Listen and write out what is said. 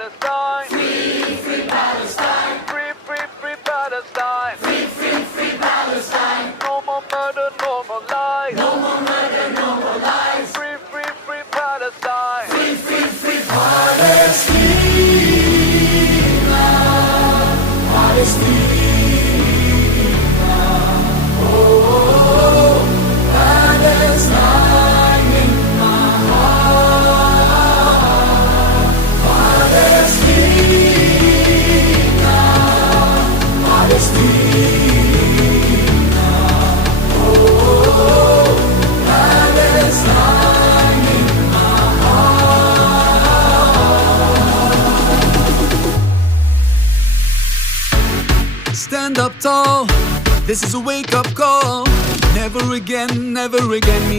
Palestine. Free, free Palestine. Free, free, free Palestine. Free, free, free Palestine. No more murder, no more lies. No more murder, no more lies. Free, free, free Palestine. Free, free, free Palestina. Palestina. Oh, Palestine in my heart. Palestina. Palestina. Oh, Palestine in my heart. Stand up tall, this is a wake-up call. Never again me